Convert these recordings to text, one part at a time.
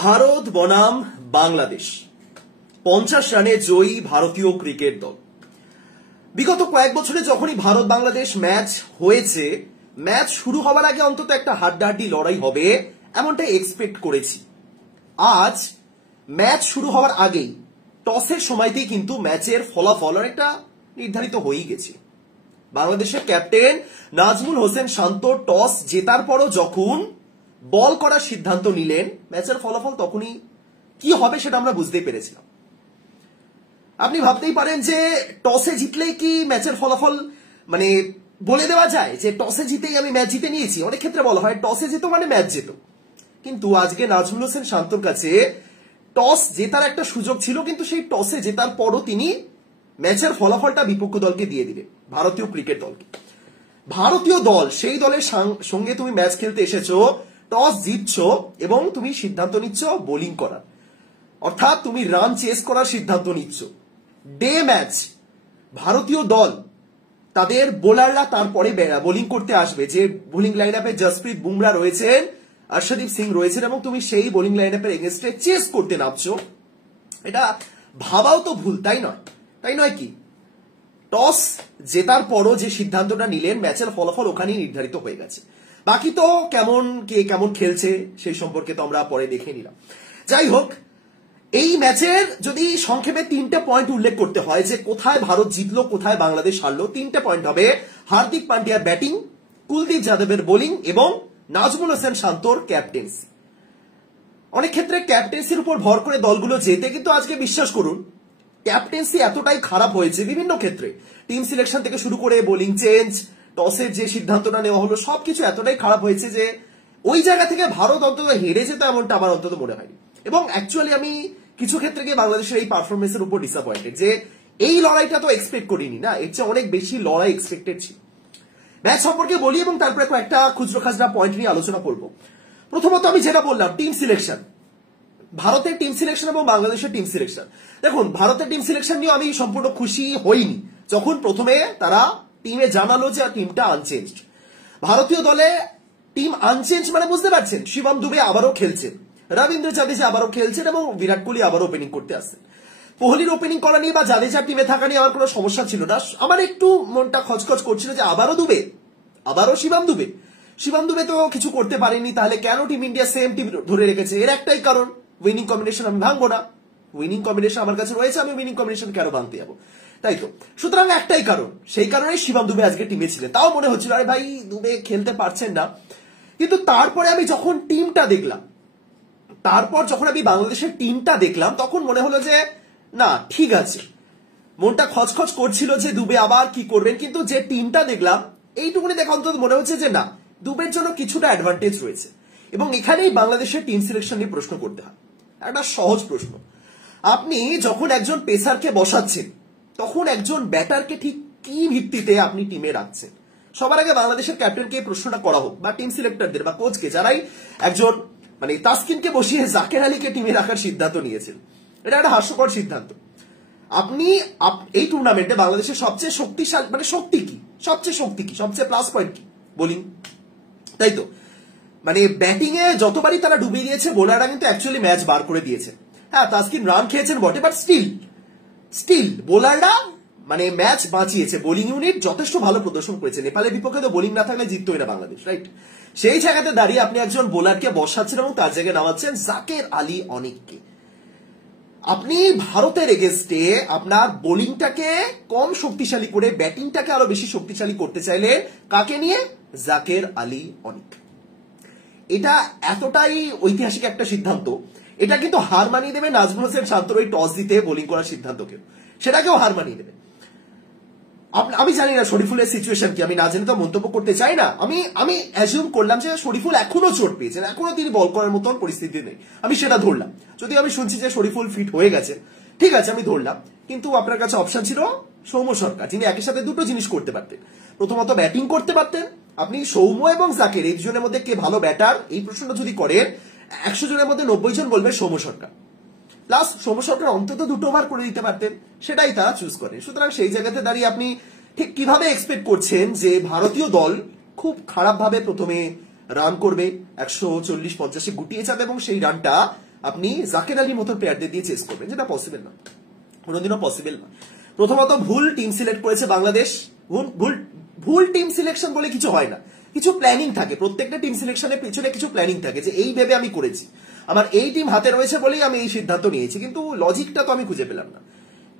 ভারত বনাম বাংলাদেশ 50 রানে জয়ী ভারতীয় ক্রিকেট দল। বিগত কয়েক বছরে যখনই ভারত বাংলাদেশ ম্যাচ হয়েছে, ম্যাচ শুরু হওয়ার আগে অন্তত একটা হাড্ডাহাড্ডি লড়াই হবে এমনটাই এক্সপেক্ট করেছি। আজ ম্যাচ শুরু হওয়ার আগেই টসের সময়তেই কিন্তু ম্যাচের ফলাফল অনেকটা নির্ধারিত হয়েই গেছে। বাংলাদেশের ক্যাপ্টেন নাজমুল হোসেন শান্ত টস জেতার পরও যখন বল করার সিদ্ধান্ত নিলেন, ম্যাচের ফলাফল তখনই কি হবে সেটা আমরা বুঝতেই পেরেছিলাম। আপনি ভাবতেই পারেন যে টসে জিতলেই কি ম্যাচের ফলাফল মানে বলে দেওয়া যায় যে টসে জিতেই আমি ম্যাচ জিতে নিয়েছি। অনেক ক্ষেত্রে বলা হয় টসে যেত মানে ম্যাচ যেত, কিন্তু আজকে নাজমুল হোসেন শান্তর কাছে টস জেতার একটা সুযোগ ছিল, কিন্তু সেই টসে জেতার পরও তিনি ম্যাচের ফলাফলটা বিপক্ষ দলকে দিয়ে দিলেন, ভারতীয় ক্রিকেট দলকে। ভারতীয় দল, সেই দলের সঙ্গে তুমি ম্যাচ খেলতে এসেছো, টস জিতছো এবং তুমি সিদ্ধান্ত নিচ্ছ বোলিং করার, অর্থাৎ তুমি রান চেস করার সিদ্ধান্ত নিচ্ছ। ডে ম্যাচ, ভারতীয় দল তাদের বোলাররা তারপরে বোলিং করতে আসবে, যে বোলিং লাইন আপে জসপ্রীত বুমরা রয়েছেন, অর্শদীপ সিং রয়েছেন, এবং তুমি সেই বোলিং লাইন আপের এগেনস্টে চেস করতে নামছো। এটা ভাবাও তো ভুল, তাই নয় কি? টস জেতার পরও যে সিদ্ধান্তটা নিলেন, ম্যাচের ফলাফল ওখানেই নির্ধারিত হয়ে গেছে। বাকি তো কে কেমন খেলছে সেই সম্পর্কে তো আমরা পরে দেখে নিলাম। যাই হোক, এই ম্যাচের যদি সংক্ষেপে 3টে পয়েন্ট উল্লেখ করতে হয় যে কোথায় ভারত জিতলো, কোথায় বাংলাদেশ হারলো, 3টে পয়েন্ট হবে হার্দিক পান্ডিয়ার ব্যাটিং, কুলদীপ যাদবের বোলিং এবং নাজমুল হোসেন শান্তর ক্যাপ্টেন্সি। অনেক ক্ষেত্রে ক্যাপ্টেন্সির উপর ভর করে দলগুলো জেতে, কিন্তু আজকে বিশ্বাস করুন ক্যাপ্টেন্সি এতটাই খারাপ হয়েছে বিভিন্ন ক্ষেত্রে, টিম সিলেকশন থেকে শুরু করে বোলিং চেঞ্জ, টসের যে সিদ্ধান্তটা নেওয়া হলো, সবকিছু এতটাই খারাপ হয়েছে যে ওই জায়গা থেকে ভারত অন্তত হেরে যেত এমনটা আমার অন্তত মনে হয়নি। এবং অ্যাকচুয়ালি আমি কিছু ক্ষেত্রে গিয়ে বাংলাদেশের এই পারফরমেন্সের উপর ডিসঅ্যাপয়েন্টেড, যে এই লড়াইটা তো এক্সপেক্ট করিনি না, এর চেয়ে অনেক বেশি লড়াই এক্সপেক্টেড ছিল। ম্যাচ সম্পর্কে বলি এবং তারপরে কয়েকটা খুচরো খাজরা পয়েন্ট নিয়ে আলোচনা করব। প্রথমত আমি যেটা বললাম, টিম সিলেকশন, ভারতের টিম সিলেকশন এবং বাংলাদেশের টিম সিলেকশন। দেখুন, ভারতের টিম সিলেকশন নিয়ে আমি সম্পূর্ণ খুশি হইনি যখন প্রথমে তারা টিমে জানালো যে টিমটা আনচেঞ্জড। ভারতীয় দলে টিম আনচেঞ্জ মানে বুঝতে পারছেন, শিবম দুবে আবারও খেলছেন, রবীন্দ্র জাদেজা আবারও খেলছেন এবং বিরাট কোহলি আবারও ওপেনিং করতে আসছেন। কোহলির ওপেনিং করা নিয়ে বা জাদেজার টিমে থাকা নিয়ে আমার কোনো সমস্যা ছিল না। আমার একটু মনটা খচখচ করছিল যে আবারও দুবে, আবারও শিবম দুবে তো কিছু করতে পারেনি, তাহলে কেন টিম ইন্ডিয়া সেম টিম ধরে রেখেছে? এর একটাই কারণ, উইনিং কম্বিনেশন আমি ভাঙবো না। উইনিং কম্বিনেশন আমার কাছে রয়েছে, আমি উইনিং কম্বিনেশন কেন ভাঙতে যাবো? তাই তো, সুতরাং একটাই কারণ, সেই কারণেই শিবম দুবে আজকে টিমে ছিলেন। তাও মনে হচ্ছিল আরে ভাই দুবে খেলতে পারছেন না, কিন্তু তারপরে আমি যখন টিমটা দেখলাম, যখন আমি বাংলাদেশের টিমটা দেখলাম, তখন মনে হলো যে না ঠিক আছে। মনটা খচখচ করছিল যে দুবে আবার কি করবেন, কিন্তু যে টিমটা দেখলাম এইটুকুনি দেখা অন্তত মনে হচ্ছে যে না, দুবের জন্য কিছুটা অ্যাডভান্টেজ রয়েছে। এবং এখানেই বাংলাদেশের টিম সিলেকশন নিয়ে প্রশ্ন করতে হয়। একটা সহজ প্রশ্ন, আপনি যখন একজন পেসারকে বসাচ্ছেন, তখন একজন ব্যাটারকে ঠিক কি ভিত্তিতে আপনি টিমে রাখছেন? সবার আগে বাংলাদেশের ক্যাপ্টেনকে এই প্রশ্নটা করা হোক, বা টিম সিলেক্টরদের বা কোচকে, যারাই একজন মানে তাসকিনকে বসিয়ে জাকের আলীকে টিমে রাখার সিদ্ধান্ত নিয়েছেন। এটা একটা হাস্যকর সিদ্ধান্ত। আপনি এই টুর্নামেন্টে বাংলাদেশের সবচেয়ে শক্তিশালী মানে শক্তি কি, সবচেয়ে প্লাস পয়েন্ট কি? বোলিং, তাই তো। মানে ব্যাটিং এ যতবারই তারা ডুবিয়ে দিয়েছে, বোলাররা কিন্তু অ্যাকচুয়ালি ম্যাচ বার করে দিয়েছে। হ্যাঁ, তাসকিন রান খেয়েছেন বটে, বাট স্টিল বোলাররা মানে ম্যাচ বাঁচিয়েছে। বোলিং ইউনিট যথেষ্ট ভালো প্রদর্শন করেছে। নেপালের বিপক্ষে তো বোলিং না থাকলে জিততোই না বাংলাদেশ, রাইট? সেই জায়গাতে দাঁড়িয়ে আপনি একজন বোলারকে বসাচ্ছেন এবং তার জায়গায় নামাচ্ছেন জাকের আলী অনেককে। আপনি ভারতের এগেনস্টে আপনার বোলিংটাকে কম শক্তিশালী করে ব্যাটিংটাকে আরো বেশি শক্তিশালী করতে চাইলে কাকে নিয়ে? জাকের আলী অনেক। এটা এতটাই ঐতিহাসিক একটা সিদ্ধান্ত, এটা কিন্তু হার মানিয়ে দেবে নাজমুল হোসেন শান্তর ওই টস দিতে বোলিং করার সিদ্ধান্তকেও, সেটাকেও হার মানিয়ে দেবে। আমি জানি না শরীফুলের সিচুয়েশন কি, আমি না জেনে তো মন্তব্য করতে চাই না। আমি অ্যাজিউম করলাম যে শরীফুল এখনো চোট পেয়েছেন, এখনো তিনি বল করার মতন পরিস্থিতি নেই, আমি সেটা ধরলাম। যদি আমি শুনছি যে শরীফুল ফিট হয়ে গেছে, ঠিক আছে, আমি ধরলাম। কিন্তু আপনার কাছে অপশন ছিল সৌম্য সরকার, যিনি একই সাথে দুটো জিনিস করতে পারতেন। প্রথমত ব্যাটিং করতে পারতেন। আপনি সৌম্য এবং জাকের এই দুজনের মধ্যে কে ভালো ব্যাটার, এই প্রশ্নটা যদি করেন, 100 জনের মধ্যে 90 জন বলবে সৌম্য সরকার। প্লাস সৌম্য সরকার অন্তত 2 ওভার করে দিতে পারতেন, সেটাই তারা চুজ করে। সুতরাং সেই জায়গাতে দাঁড়িয়ে আপনি ঠিক কিভাবে এক্সপেক্ট করছেন যে ভারতীয় দল খুব খারাপ ভাবে প্রথমে রান করবে, 140-50 গুটিয়ে যাবে এবং সেই রানটা আপনি জাকের আলীর মতো প্লেয়ারদের দিয়ে চেস করবেন, যেটা পসিবল না, কোনোদিনও পসিবল না। প্রথমত ভুল টিম সিলেক্ট করেছে বাংলাদেশ। ভুল টিম সিলেকশন বলে কিছু হয় না, কিছু প্ল্যানিং থাকে, প্রত্যেকটা টিম সিলেকশনের পিছনে কিছু প্ল্যানিং থাকে, যে এই ভেবে আমি করেছি, আমার এই টিম হাতে রয়েছে বলেই আমি এই সিদ্ধান্ত নিয়েছি, কিন্তু লজিকটা তো আমি খুঁজে পেলাম না।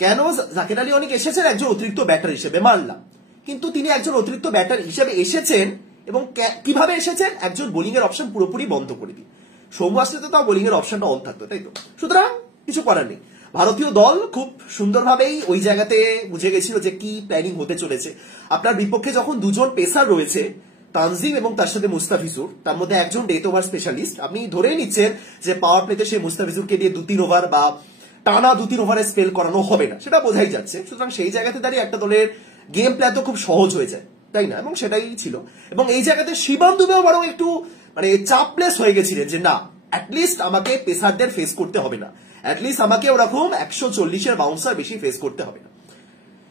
কেন জাকের আলী অনেক এসেছেন একজন অতিরিক্ত ব্যাটার হিসেবে, মানলাম, কিন্তু তিনি একজন অতিরিক্ত ব্যাটার হিসেবে এসেছেন এবং কিভাবে এসেছেন, একজন বোলিং এর অপশন পুরোপুরি বন্ধ করে দিই। সৌম্য আসলে তো তাও বোলিং এর অপশনটা অন থাকতো, তাই তো? সুতরাং কিছু করার নেই। ভারতীয় দল খুব সুন্দরভাবেই ওই জায়গাতে বুঝে গেছিল যে কি প্ল্যানিং হতে চলেছে। আপনার বিপক্ষে যখন দুজন পেসার রয়েছে, তানজিম এবং তার সাথে মুস্তাফিজুর, তার মধ্যে একজন ডেথ ওভার স্পেশালিস্ট, আপনি ধরেই নিচ্ছেন যে পাওয়ার প্লেতে সেই মুস্তাফিজুরকে দিয়ে 2-3 ওভার বা টানা 2-3 ওভারে স্পেল করানো হবে না, সেটা বোঝাই যাচ্ছে। সুতরাং সেই জায়গাতে দাঁড়িয়ে একটা দলের গেম প্ল্যান তো খুব সহজ হয়ে যায়, তাই না? এবং সেটাই ছিল। এবং এই জায়গাতে শিবম দুবেও বরং একটু মানে চাপলেস হয়ে গেছিলেন যে না, অ্যাটলিস্ট আমাকে পেসারদের ফেস করতে হবে না, অ্যাটলিস্ট আমাকে ওরকম 140-এর বাউন্সার বেশি ফেস করতে হবে না।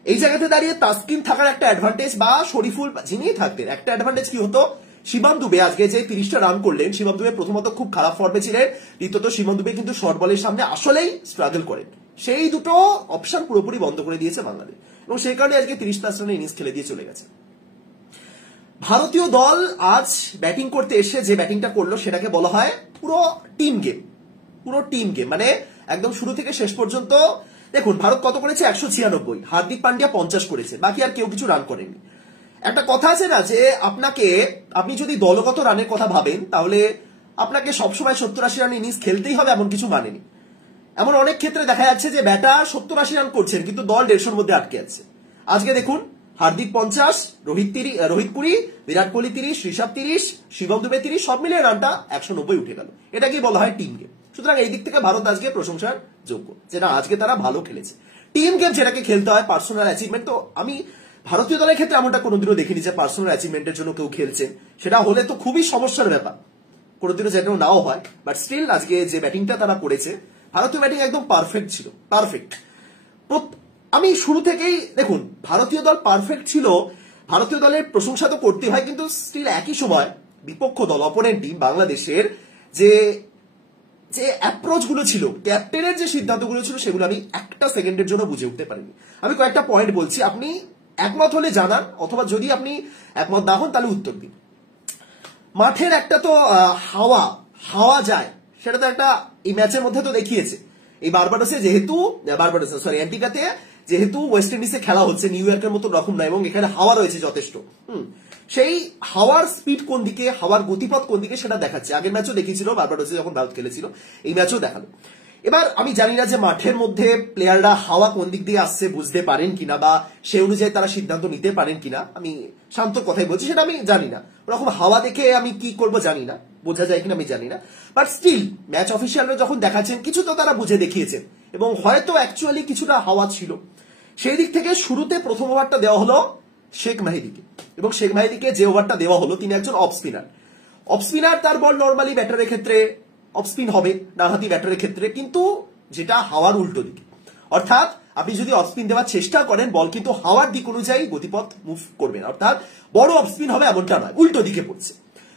এই জায়গাতে দাঁড়িয়ে তাসকিন থাকার একটা অ্যাডভান্টেজ, বা শরীফুল যিনি থাকতেন, একটা অ্যাডভান্টেজ কি হতো, শিবম দুবে আজকে যে 30টা রান করলেন, শিবম দুবে প্রথমত খুব খারাপ ফর্মে ছিলেন, দ্বিতীয়ত শিবম দুবে কিন্তু শর্ট বলের সামনে আসলেই স্ট্রাগল করেন। সেই দুটো অপশন পুরোপুরি বন্ধ করে দিয়েছে বাংলাদেশ, এবং সেই কারণে আজকে 30+ রানের ইনিংস খেলে দিয়ে চলে গেছে। ভারতীয় দল আজ ব্যাটিং করতে এসে যে ব্যাটিংটা করলো সেটাকে বলা হয় পুরো টিম গেম, পুরো টিম গেম, মানে একদম শুরু থেকে শেষ পর্যন্ত। দেখুন ভারত কত করেছে, 196, হার্দিক পান্ডিয়া 50 করেছে, বাকি আর কেউ কিছু রান করেনি। একটা কথা আছে না, যে আপনি যদি দলগত রানের কথা ভাবেন, তাহলে আপনাকে সবসময় 70-80 রান ইনিংস খেলতেই হবে এমন কিছু মানেনি। এমন অনেক ক্ষেত্রে দেখা যাচ্ছে যে ব্যাটার 70-80 রান করছেন কিন্তু দল 150-র মধ্যে আটকে আছে। আজকে দেখুন হার্দিক 50, রোহিত 20, বিরাট কোহলি 30, ঋষভ 30, শিবম দুবে 30, সব মিলিয়ে রানটা 190 উঠে গেল। এটাকেই বলা হয় টিম গেম। সুতরাং এই দিক থেকে ভারত আজকে প্রশংসার যোগ্য, যে না আজকে তারা ভালো খেলেছে। টিম গেম যেটাকে খেলতে হয়, পার্সোনাল অ্যাচিভমেন্ট, তো আমি ভারতীয় দলের ক্ষেত্রে এমনটা কোনোদিনও দেখিনি যে পার্সোনাল অ্যাচিভমেন্টের জন্য কেউ খেলছেন, সেটা হলে তো খুবই সমস্যার ব্যাপার, কোনোদিনও যেটাও নাও হয়। বাট স্টিল আজকে যে ব্যাটিংটা তারা করেছে, ভারতীয় ব্যাটিং একদম পারফেক্ট ছিল, পারফেক্ট। আমি শুরু থেকেই দেখুন ভারতীয় দল পারফেক্ট ছিল, ভারতীয় দলের প্রশংসা তো করতে হয়, কিন্তু স্টিল একই সময় বিপক্ষ দল, অপোনেন্ট টিম বাংলাদেশের যে অ্যাপ্রোচ গুলো ছিল, ক্যাপ্টেনের যে সিদ্ধান্তগুলো ছিল, সেগুলো আমি একটা সেকেন্ডের জন্য বুঝে উঠতে পারিনি। আমি কয়েকটা পয়েন্ট বলছি, আপনি একমত হলে জানান, অথবা যদি আপনি একমত না হন তাহলে উত্তর দিন। মাঠের একটা তো হাওয়া যায়, সেটা তো একটা এই ম্যাচের মধ্যে তো দেখিয়েছে। এই অ্যান্টিগাতে যেহেতু ওয়েস্ট ইন্ডিজে খেলা হচ্ছে, নিউ ইয়র্কের মতো রকম না, এবং এখানে হাওয়া রয়েছে যথেষ্ট। সেই হাওয়ার স্পিড কোন দিকে, হাওয়ার গতিপথ কোন দিকে, সেটা দেখাচ্ছে। আগের ম্যাচও দেখিয়েছিল বারবাডোসে যখন ভারত খেলেছিল, এই ম্যাচও দেখালো। এবার আমি জানি না যে মাঠের মধ্যে প্লেয়াররা হাওয়া কোন দিক দিয়ে আসছে বুঝতে পারেন কিনা, বা সে অনুযায়ী তারা সিদ্ধান্ত নিতে পারেন কিনা, আমি শান্ত কথাই বলছি, সেটা আমি জানি না। ওরকম হাওয়া দেখে আমি কি করব জানি না, বোঝা যায় কিনা আমি জানি না। বাট স্টিল ম্যাচ অফিসিয়ালরা যখন দেখাচ্ছেন, কিছু তো তারা বুঝে দেখিয়েছেন, এবং হয়তো অ্যাকচুয়ালি কিছুটা হাওয়া ছিল। সেই দিক থেকে শুরুতে প্রথম ওভারটা দেওয়া হলো শেখ মেহেদীকে, এবং শেখ মেহেদীকে যে ওভারটা দেওয়া হলো, তিনি একজন অফ স্পিনার। অফ স্পিনার, তার বল নর্মালি ব্যাটারের ক্ষেত্রে অফ স্পিন হবে, ডানহাতি ব্যাটারের ক্ষেত্রে, কিন্তু যেটা হাওয়ার উল্টো দিকে। অর্থাৎ আপনি যদি অফ স্পিন দেওয়ার চেষ্টা করেন, বল কিন্তু হাওয়ার দিক অনুযায়ী গতিপথ মুভ করবেন, অর্থাৎ বড় অফ স্পিন হবে এমনটা নয়, উল্টো দিকে পড়ছে।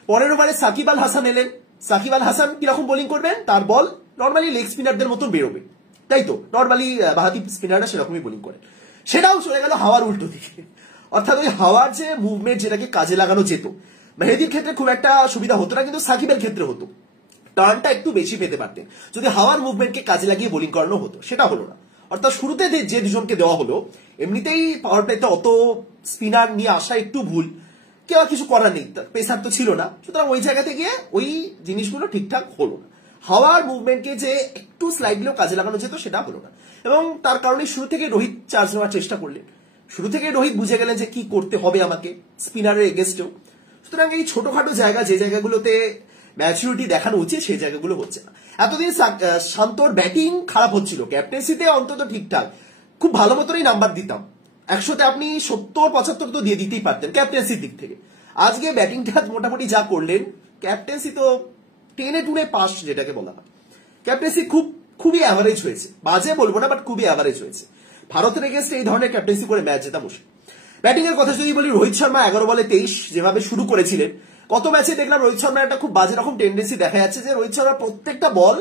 পরের ওভারে সাকিব আল হাসান এলেন। সাকিব আল হাসান কিরকম বোলিং করবেন, তার বল নর্মালি লেগ স্পিনারদের মতো বেরোবে, তাই তো? নর্মালি বাহাতি স্পিনাররা সেরকমই বোলিং করেন। সেটাও চলে গেল হাওয়ার উল্টো দিকে। অর্থাৎ ওই হাওয়ার যে মুভমেন্ট, যেটাকে কাজে লাগানো যেত, মেহেদীর ক্ষেত্রে খুব একটা সুবিধা হতো না, কিন্তু সাকিবের ক্ষেত্রে হতো, টার্নটা একটু বেশি পেতে পারতেন যদি হাওয়ার মুভমেন্টকে কাজে লাগিয়ে বোলিং করানো হতো। সেটা হলো না। অর্থাৎ শুরুতে যে দুজনকে দেওয়া হলো, এমনিতেই পাওয়ার প্লেতে অত স্পিনার নিয়ে আসা একটু ভুল, কেউ কিছু করার নেই, পেসার তো ছিল না। সুতরাং ওই জায়গাতে গিয়ে ওই জিনিসগুলো ঠিকঠাক হলো না। হাওয়ার মুভমেন্টকে যে একটু স্লাইডলিও কাজে লাগানো যেত, সেটা হলো না, এবং তার কারণে শুরু থেকে রোহিত চার্জ নেওয়ার চেষ্টা করলেন। শুরু থেকে রোহিত বুঝে গেলেন যে কি করতে হবে আমাকে স্পিনারের এগেস্টেও। সুতরাং এই ছোটখাটো জায়গা, যে জায়গাগুলোতে ম্যাচুরিটি দেখানো উচিত, সেই জায়গাগুলো হচ্ছে না। এতদিন শান্তর ব্যাটিং খারাপ হচ্ছিল, ক্যাপ্টেন্সিতে অন্তত ঠিকঠাক, খুব ভালো মতনই নাম্বার দিতাম, 100তে আপনি 70-75 তো দিয়ে দিতেই পারতেন ক্যাপ্টেন্সির দিক থেকে। আজকে ব্যাটিংটা মোটামুটি যা করলেন, ক্যাপ্টেন্সি তো টেনে টুনে পাস যেটাকে বলা হয়, ক্যাপ্টেন্সি খুবই অ্যাভারেজ হয়েছে, বাজে বলবো না, বাট খুবই অ্যাভারেজ হয়েছে। ভারতের এগেন্স্টে এই ধরনের ক্যাপ্টেন্সি করে ম্যাচ জেতা মুশকিল। ব্যাটিং এর কথা যদি বলি, রোহিত শর্মা 11 বলে 23 যেভাবে শুরু করেছিলেন, কত ম্যাচে দেখলাম রোহিত শর্মার একটা খুব বাজে রকম টেন্ডেন্সি দেখা যাচ্ছে, যে রোহিত শর্মার প্রত্যেকটা বল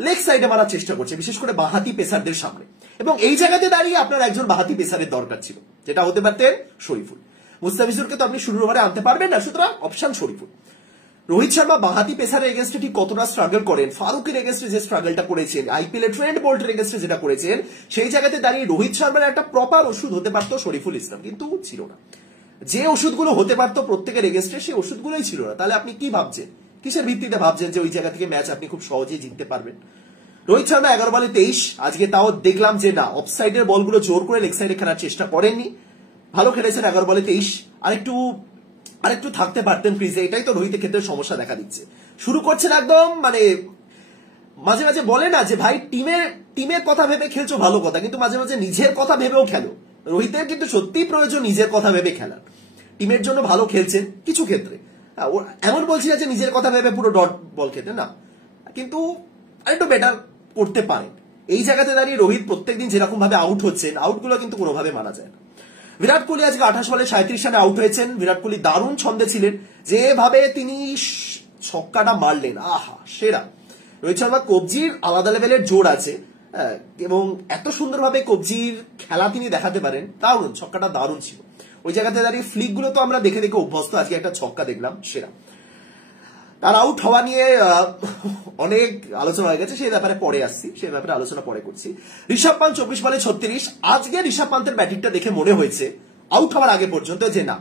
লেগ সাইডে মারার চেষ্টা করছে, বিশেষ করে বাঁহাতি পেসারদের সামনে। এবং এই জায়গাতে দাঁড়িয়ে আপনার একজন বাঁহাতি পেসারের দরকার ছিল, যেটা হতে পারতেন শরীফুল। মুস্তাফিজুরকে তো আপনি শুরুর ওভারে আনতে পারবেন না, সুতরাং অপশন শরীফুল। রোহিত শর্মা বাঁহাতি পেসারের এগেনস্টে ঠিক কতটা স্ট্রাগল করেন, ফারুকের এগেনস্টে যে স্ট্রাগলটা করেছেন, আইপিএল এ ট্রেন্ট বোল্টের এগেনস্টে যেটা করেছেন, সেই জায়গাতে দাঁড়িয়ে রোহিত শর্মার একটা প্রপার ওষুধ হতে পারত শরীফুল ইসলাম, কিন্তু ছিল না। যে ওষুধগুলো হতে পারতো প্রত্যেকের এগেনস্টে, সেই ওষুধগুলোই ছিল না। তাহলে আপনি কি ভাবছেন, কিসের ভিত্তিতে ভাবছেন যে ওই জায়গা থেকে ম্যাচ আপনি খুব সহজেই জিততে পারবেন? রোহিত শর্মা 11 বলে 23, আজকে তাও দেখলাম যে না, অফসাইডের বলগুলো জোর করে লেগ সাইডে খেলার চেষ্টা করেননি, ভালো খেলেছেন 11 বলে 23। আরেকটু থাকতে পারতেন ক্রিজে, এটাই তো রোহিতের ক্ষেত্রে সমস্যা দেখা দিচ্ছে। শুরু করছেন একদম মানে মাঝে মাঝে বলে না যে ভাই টিমের কথা ভেবে খেলছো, ভালো কথা, কিন্তু মাঝে মাঝে নিজের কথা ভেবেও খেলো। রোহিতের কিন্তু সত্যিই প্রয়োজন নিজের কথা ভেবে খেলার। টিমের জন্য ভালো খেলছেন কিছু ক্ষেত্রে, এমন বলছি না যে নিজের কথা ভেবে পুরো ডট বল খেতে না, কিন্তু আরেকটু বেটার করতে পারেন। এই জায়গাতে দাঁড়িয়ে রোহিত প্রত্যেকদিন যেরকম ভাবে আউট হচ্ছেন, আউটগুলো কিন্তু কোনোভাবে মানা যায় না। বিরাট কোহলি আজকে 28 বলে 37 রানে আউট হয়েছেন। বিরাট কোহলি দারুণ ছন্দে ছিলেন, যেভাবে তিনি ছক্কাটা মারলেন, আহা সেরা। রোহিত শর্মা কবজির আলাদা লেভেলের জোর আছে, এবং এত সুন্দরভাবে কবজির খেলা তিনি দেখাতে পারেন, দারুণ, ছক্কাটা দারুণ ছিল। ওই জায়গাতে দাঁড়িয়ে ফ্লিক গুলো তো আমরা দেখে দেখে অভ্যস্ত, আজকে একটা ছক্কা দেখলাম সেরা। তার আউট হওয়া নিয়ে অনেক আলোচনা হয়ে গেছে, সেই ব্যাপারে পরে আসছি, সেই ব্যাপারে আলোচনা পরে করছি। ঋষভ পান্ত 24 বলে 36। আজকে ঋষভ পান্তের ব্যাটিংটা দেখে মনে হয়েছে আউট হওয়ার আগে পর্যন্ত যে না,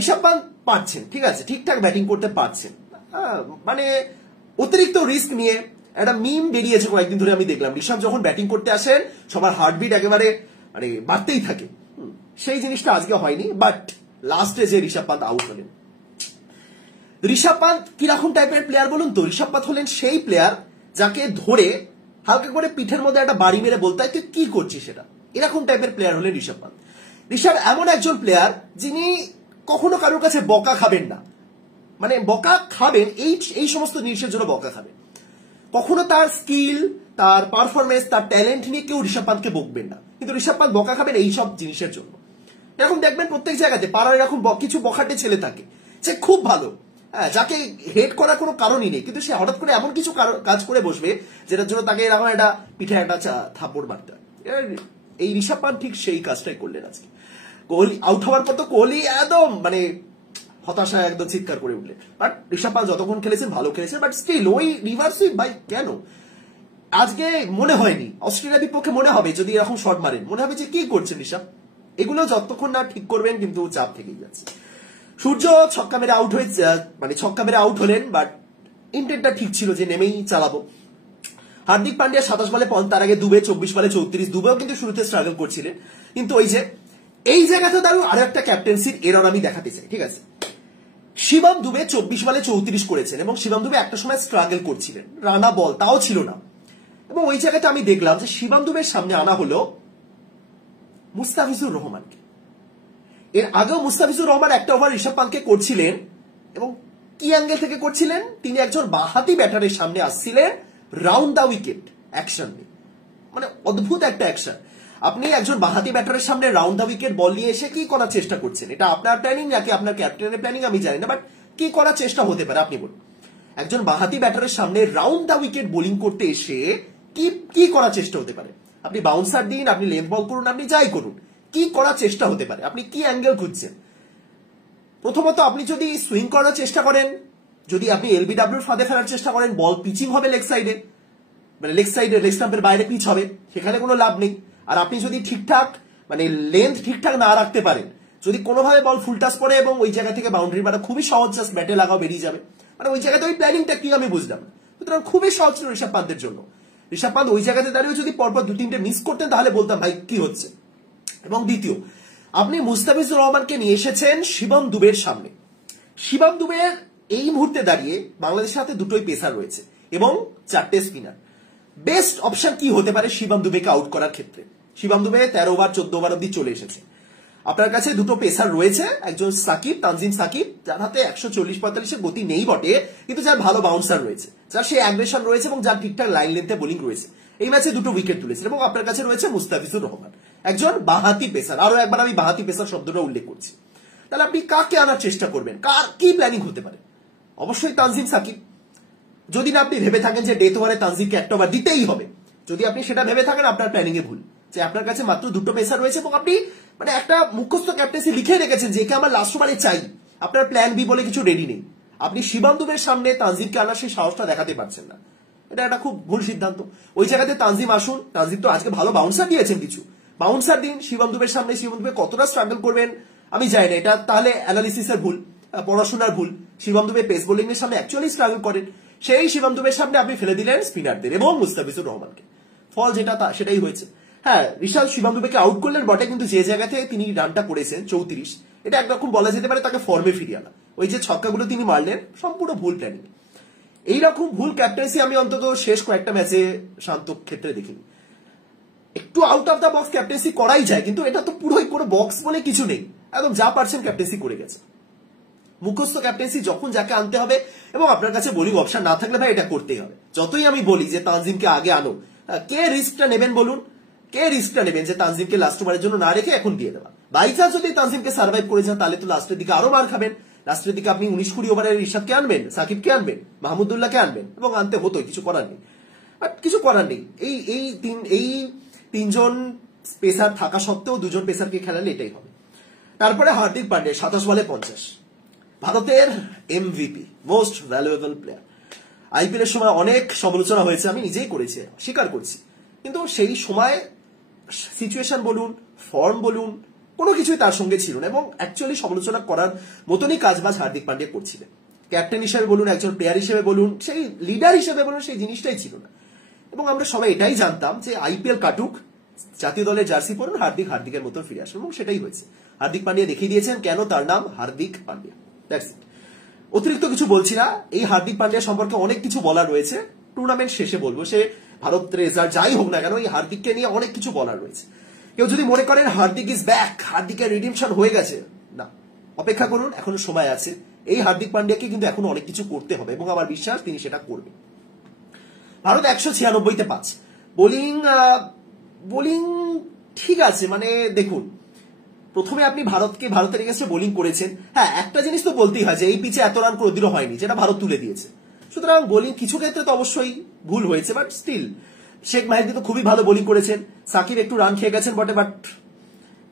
ঋষভ পান্ত পারছেন, ঠিক আছে, ঠিকঠাক ব্যাটিং করতে পারছেন। মানে অতিরিক্ত রিস্ক নিয়ে একটা মিম বেরিয়েছে কয়েকদিন ধরে, আমি দেখলাম ঋষভ যখন ব্যাটিং করতে আসেন সবার হার্টবিট একেবারে মানে বাড়তেই থাকে, সেই জিনিসটা আজকে হয়নি। বাট লাস্টে যে ঋষভ পান্ত আউট হলেন, ঋষভ পান্ত কিরকম টাইপের প্লেয়ার বলুন তো? ঋষভ পান্ত হলেন সেই প্লেয়ার যাকে ধরে হালকা করে পিঠের মধ্যে একটা বাড়ি মেরে বলতে হয় তুই কি করছিস, সেটা এরকম টাইপের প্লেয়ার হলেন ঋষভ পান্ত। ঋষভ এমন একজন প্লেয়ার যিনি কখনো কারোর কাছে বকা খাবেন না, মানে বকা খাবেন এই সমস্ত জিনিসের জন্য বকা খাবেন, কখনো তার স্কিল, তার পারফরমেন্স, তার ট্যালেন্ট নিয়ে কেউ ঋষভ পান্তকে বকবেন না, কিন্তু ঋষভ পান্ত বকা খাবেন এইসব জিনিসের জন্য। এরকম দেখবেন প্রত্যেক জায়গাতে পাড়ার এরকম কিছু বখাটে ছেলে থাকে, সে খুব ভালো, যাকে হেড করার কোনো কারণই নেই, কিন্তু সে হঠাৎ করে এমন কিছু কাজ করে বসবে যেটার জন্য তাকে এরকম একটা পিঠে একটা থাপ্পড় মারতে হয়। এই ঋষভ পান্ত ঠিক সেই কাজটাই করলেন আজকে। কোহলি আউট হওয়ার পর তো কোহলি একদম মানে হতাশায় একদম চিৎকার করে উঠলেন। বাট ঋষভ পান্ত যতক্ষণ খেলেছেন ভালো খেলেছেন, বাট স্টিল ওই রিভার্স সুইপ ভাই কেন আজকে মনে হয়নি? অস্ট্রেলিয়ার বিপক্ষে মনে হবে যদি এরকম শট মারেন, মনে হবে যে কি করছেন ঋষভ। এগুলো যতক্ষণ না ঠিক করবেন কিন্তু চাপ থেকেই যাচ্ছে। সূর্য ছক্কা মেরে আউট হয়েছে, মানে ছক্কা মেরে আউট হলেন, বাট ইন্টেন্টটা ঠিক ছিল যে নেমেই চালাবো। হার্দিক পান্ডিয়া 27 বলে 5, তার আগে দুবে 24 বলে 34। দুবেও কিন্তু শুরুতে স্ট্রাগল করছিলেন, কিন্তু ওই যে এই জায়গাতে দাঁড়িয়ে আরো একটা ক্যাপ্টেন্সির এরর আমি দেখাতে চাই, ঠিক আছে। শিবম দুবে 24 বলে 34 করেছেন, এবং শিবম দুবে একটা সময় স্ট্রাগল করছিলেন, রানা বল তাও ছিল না, এবং ওই জায়গাতে আমি দেখলাম যে শিবম দুবের সামনে আনা হলো মুস্তাফিজুর রহমানকে। এর আগেও মুস্তাফিজুর রহমান একটা ওভার ঋষভ পান্তকে করছিলেন, এবং কি অ্যাঙ্গেল থেকে করছিলেন, তিনি একজন বাঁহাতি ব্যাটারের সামনে আসছিলেন রাউন্ড দ্য উইকেট অ্যাকশন নিয়ে, মানে অদ্ভুত একটা অ্যাকশন। আপনি একজন বাঁহাতি ব্যাটারের সামনে রাউন্ড দ্য উইকেট বল নিয়ে এসে কি করার চেষ্টা করছেন? এটা আপনার প্ল্যানিং নাকি আপনার ক্যাপ্টেনের প্ল্যানিং আমি জানি না, বাট কি করার চেষ্টা হতে পারে আপনি বলুন। একজন বাঁহাতি ব্যাটারের সামনে রাউন্ড দ্য উইকেট বোলিং করতে এসে কি করার চেষ্টা হতে পারে? আপনি বাউন্সার দিন, আপনি লেন্থ বল করুন, আপনি যাই করুন, কি করার চেষ্টা হতে পারে? আপনি কি অ্যাঙ্গেল খুঁজছেন? প্রথমত আপনি যদি সুইং করার চেষ্টা করেন, যদি আপনি এলবিডব্লিউর ফাঁদে ফেলার চেষ্টা করেন, বল পিচিং হবে লেগ সাইডে, মানে লেগ স্টাম্পের বাইরে পিচ হবে, সেখানে কোনো লাভ নেই। আর আপনি যদি ঠিকঠাক মানে লেন্থ ঠিকঠাক না রাখতে পারেন, যদি কোনোভাবে বল ফুল টাচ পড়ে এবং ওই জায়গা থেকে বাউন্ডারি মারা খুবই সহজ, জাস্ট ব্যাটে লাগাও বেরিয়ে যাবে, মানে ওই জায়গাতে ওই প্ল্যানিংটা কি আমি বুঝলাম। সুতরাং খুবই সহজ ছিল ঋষভ পান্তের জন্য। ঋষভ পান্ত ওই জায়গাতে দাঁড়িয়ে যদি পরপর 2-3টে মিস করতেন তাহলে বলতাম ভাই কি হচ্ছে। এবং দ্বিতীয়, আপনি মুস্তাফিজুর রহমানকে নিয়ে এসেছেন শিবম দুবের সামনে। শিবম দুবের এই মুহূর্তে দাঁড়িয়ে বাংলাদেশের হাতে দুটোই পেসার রয়েছে এবং 4টে স্পিনার। বেস্ট অপশন কি হতে পারে শিবম দুবেকে আউট করার ক্ষেত্রে? শিবম দুবে 13 ওভার 14 ওভার অব্দি চলে এসেছে। আপনার কাছে দুটো পেসার রয়েছে, একজন সাকিব, তানজিম সাকিব, যার হাতে 140-45 গতি নেই বটে, কিন্তু যার ভালো বাউন্সার রয়েছে, যার সেই অ্যাগ্রেশন রয়েছে এবং যার ঠিকঠাক লাইন লেন্থে বোলিং রয়েছে। এই ম্যাচে দুটো উইকেট তুলেছেন। এবং আপনার কাছে রয়েছে মুস্তাফিজুর রহমান, একজন বাঁহাতি পেসার। আরো একবার আমি বাঁহাতি পেসার শব্দটা উল্লেখ করছি। তাহলে আপনি কাকে আনার চেষ্টা করবেন? কার কি প্ল্যানিং হতে পারে? অবশ্যই তানজিম সাকিব। যদি না আপনি ভেবে থাকেন যে ডেথ ওভারে তানজিদকে একটা ওভার দিতেই হবে, যদি আপনি সেটা ভেবে থাকেন আপনার প্ল্যানিং এ ভুল, যে আপনার কাছে মাত্র দুটো পেসার রয়েছে এবং আপনি মানে একটা মুখস্থ ক্যাপ্টেন্সি লিখে রেখেছেন যে কে আমার লাস্ট ওভারে চাই, আপনার প্ল্যান বি বলে কিছু রেডি নেই, আপনি শিবম দুবের সামনে তানজিদকে আনার সেই সাহসটা দেখাতে পারছেন না, এটা একটা খুব ভুল সিদ্ধান্ত। ওই জায়গাতে তানজিম আসুন, তানজিম তো আজকে ভালো বাউন্সার দিয়েছেন, কিছু বাউন্সার দিন শিবম দুবের সামনে, শিবম দুবে কতটা স্ট্রাগল করবেন আমি জানি না, এটা তাহলে অ্যানালিসিসের ভুল, পড়াশোনার ভুল। শিবম দুবে পেস বোলিং এর সামনে অ্যাকচুয়ালি স্ট্রাগল করেন, সেই শিবম দুবের সামনে আপনি ফেলে দিলেন স্পিনারদের এবং মুস্তাফিজুর রহমানকে, ফল যেটা সেটাই হয়েছে। হ্যাঁ, ঋষাদ শিবম দুবেকে আউট করলেন বটে, কিন্তু যে জায়গাতে তিনি রানটা করেছেন 34, এটা একরকম বলা যেতে পারে তাকে ফর্মে ফিরিয়ে আনা। ওই যে ছক্কাগুলো তিনি মারলেন সম্পূর্ণ ভুল প্ল্যানিং। এইরকম ভুল ক্যাপ্টেন্সি আমি অন্তত শেষ কয়েকটা ম্যাচে শান্ত ক্ষেত্রে দেখিনি। একটু out of the box captaincy করাই যায়, কিন্তু এটা তো পুরোই কোনো বক্স বলে কিছু নেই, একদম যা পারছেন ক্যাপ্টেন্সি করে গেছে। মুখস্থ ক্যাপ্টেন্সি যখন যাকে আনতে হবে এবং আপনার কাছে বোলিং অপশন না থাকলে ভাই এটা করতেই হবে। যতই আমি বলি যে তানজিমকে আগে আনো, কে রিস্কটা নেবেন বলুন, কে রিস্কটা নেবেন যে তানজিমকে লাস্ট ওভারের জন্য না রেখে এখন দিয়ে দেওয়া? বাই চান্স যদি তানজিমকে সার্ভাইভ করে যান তাহলে তো লাস্টের দিকে আরো মার খাবেন, লাস্টের দিকে আপনি 19-20 ওভারের ঋষাদকে আনবেন, সাকিবকে আনবেন, মাহমুদুল্লাহকে আনবেন, এবং আনতে হতোই, কিছু করার নেই। বাট কিছু করার নেই, এই তিনজন পেসার থাকা সত্ত্বেও দুজন পেসারকে খেলালে এটাই হবে। তারপরে হার্দিক পান্ডে 27 বলে 50, ভারতের MVP, most valuable player. IPL এর সময় অনেক সমালোচনা হয়েছে, আমি নিজেই করেছি, স্বীকার করছি, কিন্তু সেই সময় সিচুয়েশন বলুন, ফর্ম বলুন, কোনো কিছুই তার সঙ্গে ছিল না এবং অ্যাকচুয়ালি সমালোচনা করার মতনই কাজবাজ হার্দিক পান্ডে করছিলেন। ক্যাপ্টেন হিসেবে বলুন, একজন প্লেয়ার হিসেবে বলুন, সেই লিডার হিসেবে বলুন, সেই জিনিসটাই ছিল না। এবং আমরা সবাই এটাই জানতাম যে আইপিএল কাটুক, জাতীয় দলের জার্সি পরুন, হার্দিকের মতন ফিরে আসবেন, এবং সেটাই হয়েছে। হার্দিক পান্ডিয়া দেখিয়ে দিয়েছেন কেন তার নাম হার্দিক পান্ডিয়া। That's it. অতিরিক্ত কিছু বলছি না, এই হার্দিক পান্ডিয়া সম্পর্কে অনেক কিছু বলার রয়েছে, টুর্নামেন্ট শেষে বলবো। সে ভারত রেজাল্ট যাই হোক না কেন, এই হার্দিককে নিয়ে অনেক কিছু বলার রয়েছে। কেউ যদি মনে করেন হার্দিক ইজ ব্যাক, হার্দিকের রিডিমশন হয়ে গেছে, না, অপেক্ষা করুন, এখনো সময় আছে। এই হার্দিক পান্ডিয়াকে কিন্তু এখনো অনেক কিছু করতে হবে এবং আমার বিশ্বাস তিনি সেটা করবেন। ভারত 196-তে 5, বোলিং ঠিক আছে, মানে দেখুন, প্রথমে আপনি ভারতের এগেন্সটে বোলিং করেছেন। হ্যাঁ, একটা জিনিস তো বলতেই হয় যে এই পিচে এত রান কোনোদিনও হয়নি, যেটা ভারত তুলে দিয়েছে। সুতরাং বোলিং কিছু ক্ষেত্রে তো অবশ্যই ভুল হয়েছে, বাট স্টিল শেখ মাহিদি তো খুবই ভালো বোলিং করেছেন, সাকিব একটু রান খেয়ে গেছেন বটে, বাট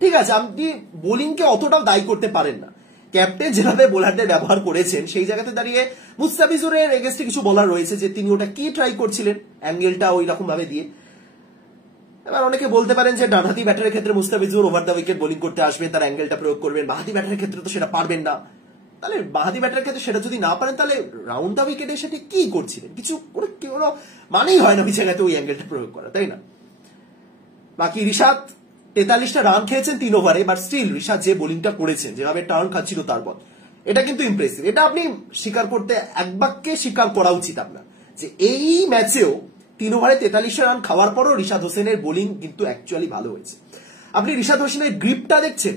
ঠিক আছে, আপনি বোলিংকে অতটাও দায়ী করতে পারেন না। ক্যাপ্টেন যেভাবে বোলারদের ব্যবহার করেছেন, সেই জায়গাতে দাঁড়িয়ে মুস্তাফিজুরের এগেন্সটে কিছু বলার রয়েছে যে তিনি ওটা কি ট্রাই করছিলেন, অ্যাঙ্গেলটা ওই রকম ভাবে দিয়ে। এবার অনেকে বলতে পারেন যে ডানহাতি ব্যাটারের ক্ষেত্রে Mustafizur over the wicket bowling করতে আসবেন, তার অ্যাঙ্গেলটা প্রয়োগ করবেন, বাঁহাতি ব্যাটারের ক্ষেত্রে তো সেটা পারবেন না। তাহলে বাঁহাতি ব্যাটারের ক্ষেত্রে সেটা যদি না পারেন, তাহলে রাউন্ড দ্য উইকেটে সেটা কি করছিলেন? কিছু কোনো মানেই হয় না ওই জায়গাতে ওই অ্যাঙ্গেলটা প্রয়োগ করা, তাই না? বাকি ঋষাদ 43টা রান খেয়েছেন 3 ওভারে, বাট স্টিল ঋষাদ যে বোলিংটা করেছেন, যেভাবে টার্ন খাচ্ছিল তারপর, এটা কিন্তু ইমপ্রেসিভ। এটা আপনি স্বীকার করতে, এক বাক্যে স্বীকার করা উচিত আপনার, যে এই ম্যাচেও 3 ওভারে 43 রান খাওয়ার পরও ঋষাদ হোসেনের বোলিং কিন্তু অ্যাকচুয়ালি ভালো হয়েছে। আপনি ঋষাদ হোসেনের গ্রিপটা দেখছেন,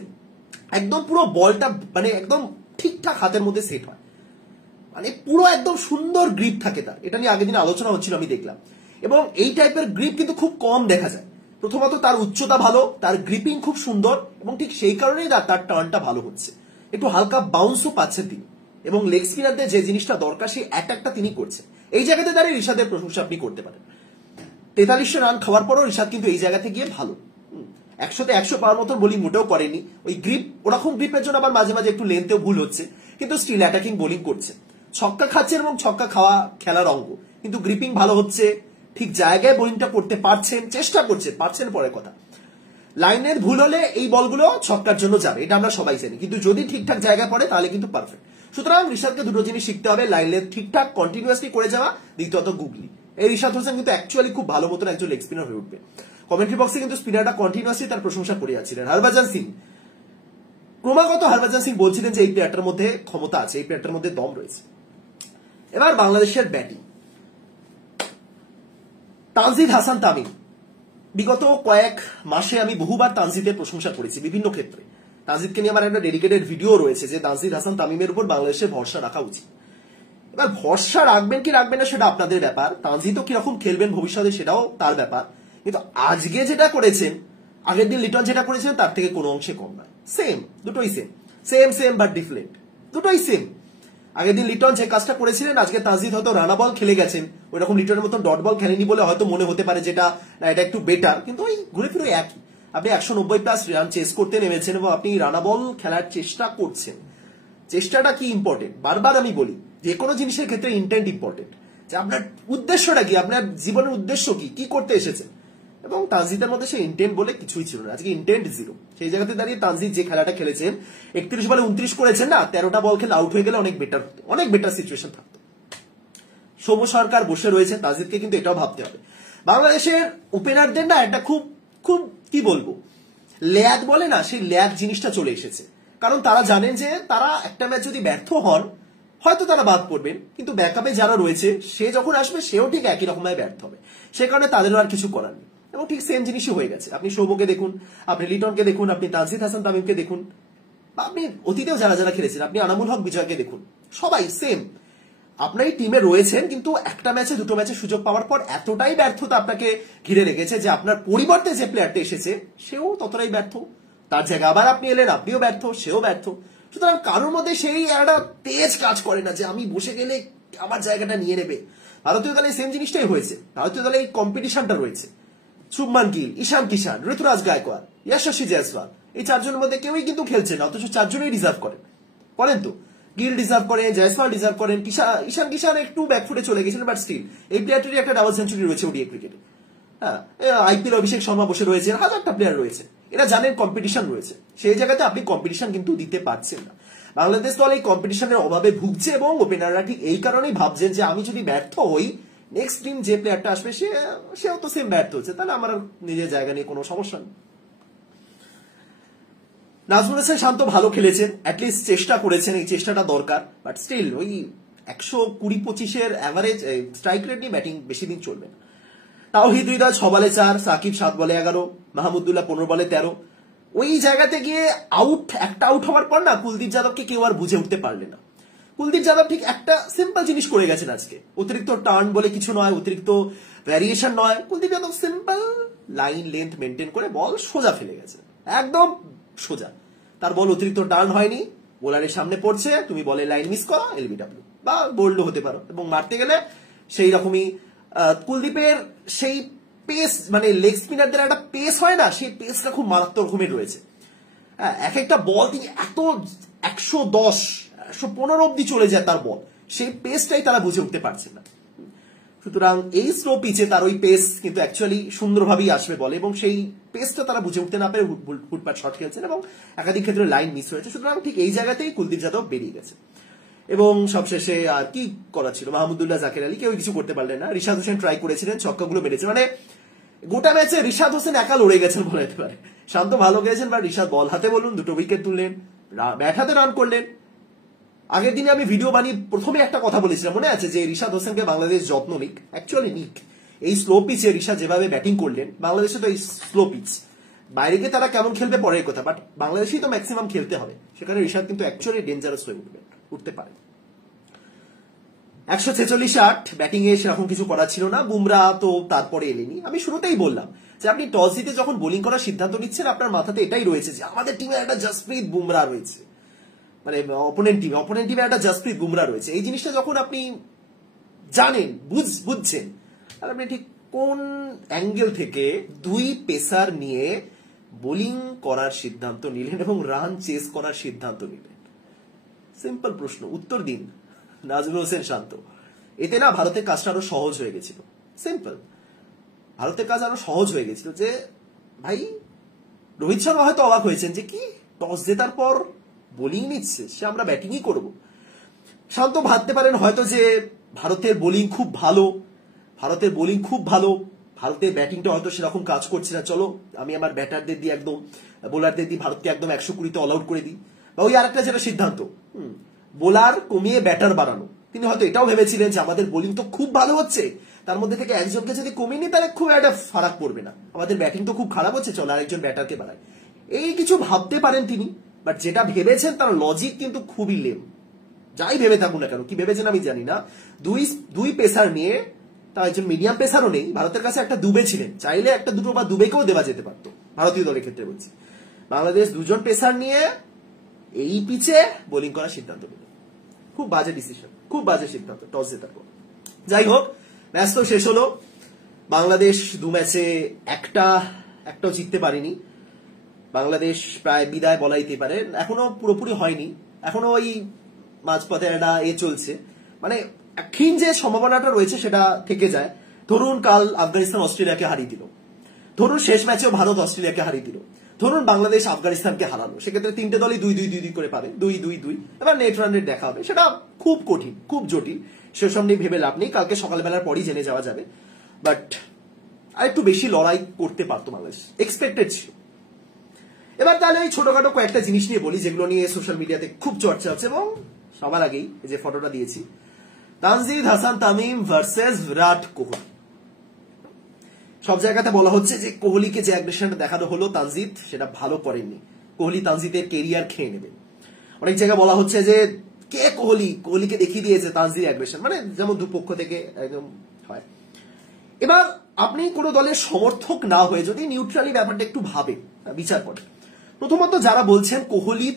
একদম পুরো বলটা মানে একদম ঠিকঠাক হাতের মধ্যে সেট হয়, মানে পুরো একদম সুন্দর গ্রিপ থাকে তার। এটা নিয়ে আগের দিন আলোচনা হচ্ছিল, আমি দেখলাম। এবং এই টাইপের গ্রিপ কিন্তু খুব কম দেখা যায়। প্রথমত তার উচ্চতা ভালো, তার গ্রিপিং খুব সুন্দর, এবং ঠিক সেই কারণেই তার টার্নটা ভালো হচ্ছে। একটু হালকা বাউন্সও পাচ্ছেন তিনি, এবং লেগ স্পিনারদের যে জিনিসটা দরকার সেই অ্যাটাকটা তিনি করছেন। এই জায়গাতে দাঁড়িয়ে ঋষাদের প্রশংসা আপনি করতে পারেন। 43 রান খাওয়ার পরও ঋষাদ কিন্তু এই জায়গাতে গিয়ে ভালো, 100তে 100 পাওয়ার মতন বোলিং মোটেও করেনি। ওই গ্রিপ, ওরকম গ্রিপের জন্য আবার মাঝে মাঝে একটু লেন্থেও ভুল হচ্ছে, কিন্তু স্টিল অ্যাটাকিং বোলিং করছে, ছক্কা খাচ্ছেন এবং ছক্কা খাওয়া খেলার অঙ্গ, কিন্তু গ্রিপিং ভালো হচ্ছে, ঠিক জায়গায় বোলিংটা করতে পারছেন, চেষ্টা করছেন, পারছেন পরের কথা। লাইনের ভুল হলে এই বলগুলো ছক্কার জন্য যাবে, এটা আমরা সবাই জানি, কিন্তু যদি ঠিকঠাক জায়গায় পড়ে তাহলে কিন্তু পারফেক্ট। সুতরাং ঋষাদকে দুটো জিনিস শিখতে হবে, লাইনের ঠিকঠাক কন্টিনিউয়াসলি করে যাওয়া, দ্বিতীয়ত গুগলি। এই ঋষাদ হোসেন কিন্তু অ্যাকচুয়ালি খুব ভালো মতন একজন লেগ স্পিনার হয়ে উঠবে। কমেন্ট্রি বক্সে কিন্তু স্পিনারটা কন্টিনিউয়াসলি তার প্রশংসা করে যাচ্ছিলেন। হরভজন সিং, ক্রমাগত হরভজন সিং বলছিলেন যে এই প্লেয়ারটার মধ্যে ক্ষমতা আছে, এই প্লেয়ারটার মধ্যে দম রয়েছে। এবার বাংলাদেশের ব্যাটিং, তানজিদ হাসান তামিম। বিগত কয়েক মাসে আমি বহুবার তানজিদের প্রশংসা করেছি বিভিন্ন ক্ষেত্রে। তানজিদকে নিয়ে আমার একটা ডেডিকেটেড ভিডিও রয়েছে যে তানজিদ হাসান তামিমের উপর বাংলাদেশের ভরসা রাখা উচিত। এবার ভরসা রাখবেন কি রাখবেন না সেটা আপনাদের ব্যাপার, তানজিদও কিরকম খেলবেন ভবিষ্যতে সেটাও তার ব্যাপার, কিন্তু আজকে যেটা করেছেন, আগের দিন লিটন যেটা করেছেন তার থেকে কোনো অংশে কম নয়। সেম, দুটোই same, same same but different, দুটোই সেম। আগের দিন লিটন যে কাজটা করেছিলেন, আজকে তাসজিদ হয়তো রানা বল খেলে গেছেন, ওইরকম লিটনের মতন ডট বল খেলেনি বলে হয়তো মনে হতে পারে যেটা না এটা একটু বেটার, কিন্তু ওই ঘুরে ফিরে একই। আপনি 190+ রান চেস করতে নেমেছেন এবং আপনি রানা বল খেলার চেষ্টা করছেন। চেষ্টাটা কি ইম্পর্টেন্ট, বারবার আমি বলি যে কোনো জিনিসের ক্ষেত্রে ইন্টেন্ট ইম্পর্টেন্ট, যে আপনার উদ্দেশ্যটা কি, আপনার জীবনের উদ্দেশ্য কি, কি করতে এসেছেন। এবং তানজিদের মধ্যে সেই ইন্টেন্ট বলে কিছুই ছিল না, আজকে ইন্টেন্ট জিরো। সেই জায়গাতে দাঁড়িয়ে তানজিদ যে খেলাটা খেলেছেন, 31 বলে 29 করেছেন না, 13টা বল খেলে আউট হয়ে গেলে অনেক বেটার সিচুয়েশন থাকতো। সৌম্য সরকার বসে রয়েছে, তানজিদকে কিন্তু এটাও ভাবতে হবে। বাংলাদেশের ওপেনারদের না একটা খুব খুব কি বলবো, ল্যাগ বলে না, সেই ল্যাগ জিনিসটা চলে এসেছে। কারণ তারা জানেন যে তারা একটা ম্যাচ যদি ব্যর্থ হন হয়তো তারা বাদ পড়বেন, কিন্তু ব্যাকআপে যারা রয়েছে সে যখন আসবে সেও ঠিক একই রকমভাবে ব্যর্থ হবে, সে কারণে তাদেরও আর কিছু করার নেই। এবং ঠিক সেম জিনিসই হয়ে গেছে। আপনি সৌম্যকে দেখুন, আপনি লিটনকে দেখুন, আপনি তানজিদ হাসান তামিমকে দেখুন, বা আপনি অতীতেও যারা যারা খেলেছেন, আপনি আনামুল হক বিজয়কে দেখুন, সবাই সেম। আপনার এই টিমে রয়েছেন, কিন্তু একটা ম্যাচে দুটো ম্যাচে সুযোগ পাওয়ার পর এতটাই ব্যর্থতা আপনাকে ঘিরে রেখেছে যে আপনার পরিবর্তে যে প্লেয়ারটা এসেছে সেও ততটাই ব্যর্থ, তার জায়গায় আবার আপনি এলেন, আপনিও ব্যর্থ, সেও ব্যর্থ। সুতরাং কারোর মধ্যে সেই একটা তেজ কাজ করে না যে আমি বসে গেলে আমার জায়গাটা নিয়ে নেবে। ভারতীয় দলে সেম জিনিসটাই হয়েছে, ভারতীয় দলে এই কম্পিটিশনটা রয়েছে। শুভমান গিল, ঈশান কিষান, ঋতুরাজ গায়কোয়াড়, যশস্বী জয়সওয়াল, এই চারজনের মধ্যে কেউই কিন্তু খেলছে না, অথচ চারজনেই ডিজার্ভ করেন তো। গিল ডিজার্ভ করেন, জয়সওয়াল ডিজার্ভ করেন, ঈশান কিষান একটু ব্যাকফুটে চলে গেছিলেন, বাট স্টিল এই প্লেয়ারটির একটা ডাবল সেঞ্চুরি রয়েছে ওডিআই ক্রিকেটে। হ্যাঁ, আইপিএল অভিষেক শর্মা বসে রয়েছেন, হাজারটা প্লেয়ার রয়েছে, এরা জানেন কম্পিটিশন রয়েছে, সেই জায়গাতে আপনি কম্পিটিশন কিন্তু দিতে পারছেন না। বাংলাদেশ দল এই কম্পিটিশনের অভাবে ভুগছে এবং ওপেনাররা ঠিক এই কারণেই ভাবছেন যে আমি যদি ব্যর্থ হই, নেক্সট টিম যে প্লেয়ারটা আসবে সেও তো সেম ব্যর্থ হচ্ছে, তাহলে আমার নিজের জায়গা নিয়ে কোনো সমস্যা নেই। নাজমুল হাসান শান্ত ভালো খেলেছেন, অ্যাটলিস্ট চেষ্টা করেছেন, এই চেষ্টাটা দরকার, বাট স্টিল ওই 120-25 অ্যাভারেজ স্ট্রাইক রেট নিয়ে ব্যাটিং বেশি দিন চলবে না। তাওহিদ হৃদয় 6 বলে 4, সাকিব 7 বলে 11, মাহমুদুল্লাহ 15 বলে 13। ওই জায়গাতে গিয়ে একটা আউট হওয়ার পর না কুলদীপ যাদবকে কেউ আর বুঝে উঠতে পারলে না। কুলদীপ যাদব ঠিক একটা সিম্পল জিনিস করে গেছেন আজকে, অতিরিক্ত টার্ন বলে কিছু নয়, অতিরিক্ত ভ্যারিয়েশন নয়, Kuldeep Yadav simple line length maintain করে বল সোজা ফেলে গেছে, একদম সোজা। তার বল অতিরিক্ত টার্ন হয়নি, বোলারের সামনে পড়ছে, তুমি বলে লাইন মিস করো, এলবিডব্লিউ বা বোল্ডও হতে পারো, এবং মারতে গেলে সেই রকমই কুলদীপের সেই পেস, মানে লেগ স্পিনারদের একটা পেস হয় না, সেই পেসটা খুব মারাত্মক রকমের রয়েছে। এক একটা বল তিনি এত 110, 115 অব্দি চলে যায় তার বল, সেই পেসটাই তারা বুঝে উঠতে পারছেন না। সুতরাং এই স্লো পিচে তার ওই পেস কিন্তু অ্যাকচুয়ালি সুন্দরভাবেই আসবে বলে, এবং সেই পেসটা তারা বুঝে উঠতে না পেরে হুটপাট শট খেলছেন এবং একাধিক ক্ষেত্রে লাইন মিস হয়েছে। সুতরাং ঠিক এই জায়গাতেই কুলদীপ যাদব বেরিয়ে গেছে। এবং সবশেষে আর কি করা ছিল, মাহমুদুল্লাহ, জাকের আলী কেউ কিছু করতে পারলেন না। রিশাদ হোসেন ট্রাই করেছিলেন, ছক্কাগুলো মেরেছে, মানে গোটা ম্যাচে রিশাদ হোসেন একা লড়ে গেছেন বলা যেতে পারে। শান্ত ভালো গেছেন, বা রিশাদ বল হাতে বলুন, 2টো উইকেট তুললেন, ব্যাট হাতে রান করলেন। আগের দিনে আমি ভিডিও বানিয়ে প্রথমে একটা কথা বলেছিলাম, মনে আছে, যে রিশাদ হোসেনকে বাংলাদেশ যত্ন নিক, অ্যাকচুয়ালি নিক। এই স্লো পিচে রিশাদ যেভাবে ব্যাটিং করলেন, বাংলাদেশে তো এই স্লো পিচ, বাইরে গিয়ে তারা কেমন খেলবে পরের কথা, বাট বাংলাদেশেই তো ম্যাক্সিমাম খেলতে হবে, সেখানে রিশাদ কিন্তু অ্যাকচুয়ালি ডেঞ্জারাস হয়ে উঠতে পারে। 146 ব্যাটিং এ সেরকম কিছু করার ছিল না। বুমরা তো তারপরে এলেনি। আমি শুরুতেই বললাম যে আপনি টস জিতে যখন বোলিং করার সিদ্ধান্ত নিচ্ছেন, আপনার মাথাতে এটাই রয়েছে যে আমাদের টিমে একটা জসপ্রীত বুমরা রয়েছে, মানে অপোনেন্ট টিমে একটা জসপ্রীত বুমরা রয়েছে। এই জিনিসটা যখন আপনি জানেন, বুঝছেন, আর আপনি ঠিক কোন অ্যাঙ্গেল থেকে 2 পেসার নিয়ে বোলিং করার সিদ্ধান্ত নিলেন এবং রান চেস করার সিদ্ধান্ত নিলেন? সিম্পল প্রশ্ন, উত্তর দিন নাজমুল হোসেন শান্ত। এতে না ভারতের কাজটা আরো সহজ হয়ে গেছিল। সিম্পল, ভারতের কাজ আরো সহজ হয়ে গেছিল যে ভাই, রোহিত শর্মা হয়তো অবাক হয়েছেন যে কি টস জেতার পর বোলিং নিচ্ছে, সে আমরা ব্যাটিংই করব। শান্ত ভাবতে পারেন হয়তো যে ভারতের বোলিং খুব ভালো, ভারতের ব্যাটিংটা হয়তো সেরকম কাজ করছে না, চলো আমি আমার ব্যাটারদের দিয়ে একদম, বোলারদের দিয়ে ভারতকে একদম 120-তে অল আউট করে দিই। বা ওই আরেকটা যেটা সিদ্ধান্ত, বোলার কমিয়ে ব্যাটার বাড়ানো। তিনি হয়তো এটাও ভেবেছিলেন যে আমাদের বোলিং তো খুব ভালো হচ্ছে, তার মধ্যে থেকে একজনকে যদি কমিয়ে নিই তাহলে খুব একটা ফারাক পড়বে না, আমাদের ব্যাটিং তো খুব খারাপ হচ্ছে, চলো আরেকজন ব্যাটারকে বাড়ায়। এই কিছু ভাবতে পারেন তিনি, বাট যেটা ভেবেছেন তার লজিক কিন্তু খুবই লেম। যাই ভেবে থাকুন না কেন, কি ভেবেছেন আমি জানি না, দুই পেসার নিয়ে, তার একজন মিডিয়াম পেসারও নেই, ভারতের কাছে একটা দুবে ছিলেন, চাইলে একটা দুটো বা দুবেকেও দেওয়া যেতে পারতো, ভারতীয় দলের ক্ষেত্রে বলছি। বাংলাদেশ 2জন পেসার নিয়ে এই পিচে বোলিং করার সিদ্ধান্ত নিল। খুব বাজে ডিসিশন, খুব বাজে সিদ্ধান্ত টস জেতার পর। যাই হোক, ম্যাচ তো শেষ হলো। বাংলাদেশ 2 ম্যাচে একটাও জিততে পারেনি। বাংলাদেশ প্রায় বিদায় বলাইতে পারে, এখনো পুরোপুরি হয়নি, এখনো ওই মাঝপথে একটা চলছে, মানে ক্ষীণ যে সম্ভাবনাটা রয়েছে সেটা থেকে যায়। ধরুন কাল আফগানিস্তান অস্ট্রেলিয়াকে হারিয়ে দিল, ধরুন শেষ ম্যাচেও ভারত অস্ট্রেলিয়াকে হারিয়ে দিল, ধরুন বাংলাদেশ আফগানিস্তানকে হারালো, সেক্ষেত্রে 3টে দলই 2-2 করে পাবে, 2-2-2, এবার নেট রান রেট দেখা হবে। সেটা খুব কঠিন, খুব জটিল, সেসব নিয়ে ভেবে লাভ নেই, কালকে সকালবেলার পরই জেনে যাওয়া যাবে। বাট আর একটু বেশি লড়াই করতে পারতো বাংলাদেশ, এক্সপেক্টেড ছিল। এবার তাহলে ওই ছোটখাটো কয়েকটা জিনিস নিয়ে বলি যেগুলো নিয়ে সোশ্যাল মিডিয়াতে খুব চর্চা হচ্ছে, এবং সবার আগেই যে ফটোটা দিয়েছি, তানজিদ হাসান তামিম ভার্সেস বিরাট কোহলি। সব জায়গাতে বলা হচ্ছে যে কোহলিকে যে অ্যাগ্রেশনটা দেখানো হলো তানজিদ সেটা ভালো করেননি, কোহলি তানজিদের কেরিয়ার খেয়ে নেবে। অনেক জায়গায় বলা হচ্ছে যে কে কোহলিকে দেখিয়ে দিয়েছে তানজিদ অ্যাগ্রেশন, মানে যেমন দুপক্ষ থেকে একদম হয়। এবার আপনি কোন দলের সমর্থক না হয়ে যদি নিউট্রালি ব্যাপারটা একটু ভাবে, বিচার করেন, প্রথমত যারা বলছেন কোহলি